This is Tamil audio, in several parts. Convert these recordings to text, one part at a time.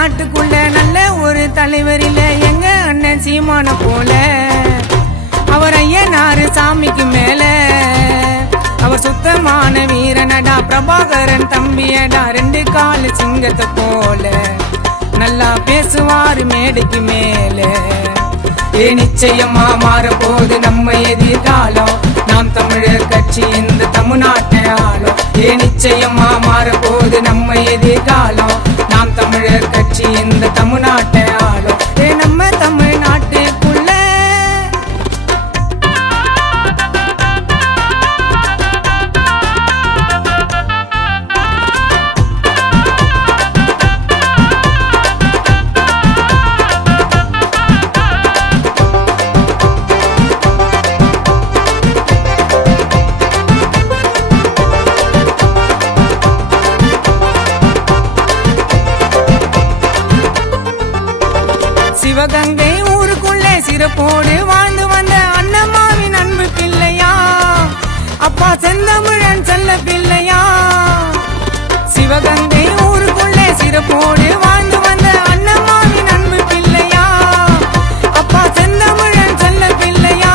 நாட்டுக்குள்ள நல்ல ஒரு தலைவர் இல்ல எங்க அண்ணன் சீமான போல. அவர் ஐயனாரு சாமிக்கு மேல, அவர் சுத்தமான வீரனடா, பிரபாகரன் தம்பியடா, ரெண்டு காலு சிங்கத்தை போல. நல்லா பேசுவாரு மேடைக்கு மேல. நிச்சயமா மாற போது நம்ம எதிர்காலம், நாம் தமிழர் கட்சி இந்த தமிழ்நாட்டை ஆளும். நிச்சயமா மாற போது நம்ம எதிர்காலம், நாம் தமிழர் கட்சி இந்த தமிழ்நாட்டை ஆளும். நம்ம தமிழ்நாட்டுக்குள்ள சிவகங்கை ஊருக்குள்ளே சிறப்போடு வாழ்ந்து வந்த அண்ணம்மாவின் அன்பு பிள்ளையா, அப்பா செந்தமிழன் செல்ல பிள்ளையா. சிவகங்கை ஊருக்குள்ளே சிறப்போடு வாழ்ந்து வந்த அண்ணம்மாவின் அன்பு பிள்ளையா, அப்பா செந்தமிழன் செல்ல பிள்ளையா.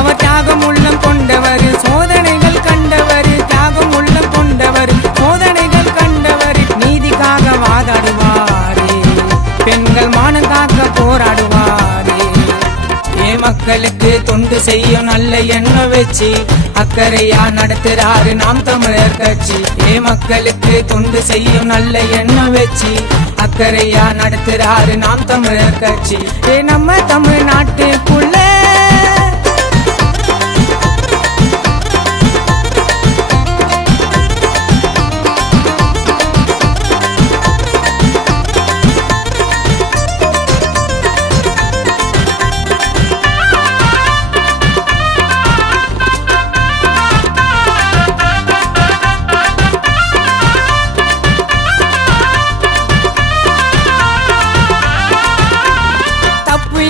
அவர் தியாகம் உள்ளம் கொண்டவர், சோதனைகள் கண்டவர், தியாகம் உள்ளம் கொண்டவர், சோதனைகள் கண்டவர். நீதிக்காக வாதாடுவாரே, பெண்கள் மானம் காக்க போராடுவாரே. மக்களுக்கு தொண்டு செய்யும் நல்ல எண்ணம் வச்சு அக்கறையா நடத்துறாரு நாம் தமிழர் கட்சி. மக்களுக்கு தொண்டு செய்யும் நல்ல எண்ணம் வச்சு அக்கறையா நடத்துறாரு நாம் தமிழர் கட்சி. நம்ம தமிழ்நாட்டுக்குள்ள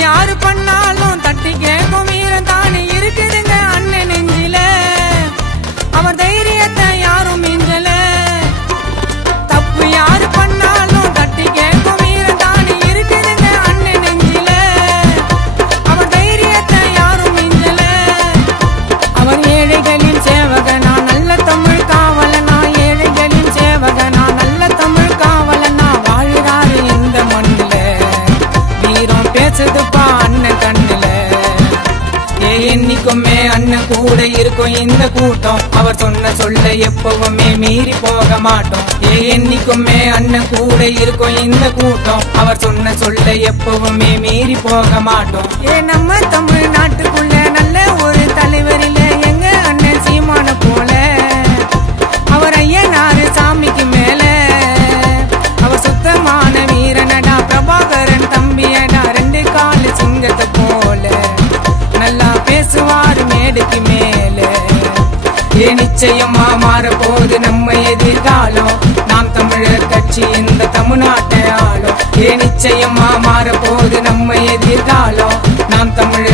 யாரு பண்ணாலும் தட்டி கேட்கும் வீரன் தானே இருக்குதுங்க அண்ணன் நெஞ்சில. அவர் தைரியத்தை யாரும் மிஞ்சல. தப்பு யாரு பண்ணாலும் தட்டி கேட்கும் வீரன் தானே இருக்குதுங்க அண்ணன் நெஞ்சில. அவர் தைரியத்தை யாரும் மிஞ்சல. அவர் ஏழைகளின் சேவகனா, நல்ல தமிழ் காவலனா, ஏழைகளின் சேவகனா, நல்ல தமிழ் காவலனா, வாழ்கிறாரு இந்த மண்ணில. வீரம் பேசுதுப்பா அண்ணன் கண்ணுல. என்னைக்குமே அண்ணன் கூட இருக்கும் இந்த கூட்டம், அவர் சொன்ன சொல்ல எப்பவுமே மீறி போக மாட்டோம். என்னைக்குமே அண்ணன் கூட இருக்கும் இந்த கூட்டம், அவர் சொன்ன சொல்ல எப்பவுமே மீறி போக மாட்டோம். நம்ம தமிழ்நாட்டுக்குள்ள நல்ல ஒரு தலைவர் இல்ல எங்க அண்ணன் சீமான போல. அவர் ஐயனாரு சாமிக்கு மேல, அவர் சுத்தமான வீரனடா, பிரபாகரன் தம்பியடா, ரெண்டு காலு சிங்கத்தை போல. நல்லா பேசுவாரு மேடைக்கு மேல. நிச்சயமா மாற போது நம்ம எதிர்காலம், நாம் தமிழர் கட்சி இந்த தமிழ்நாட்டை ஆளும். நிச்சயமா மாற போது நம்ம எதிர்காலம், நாம் தமிழர்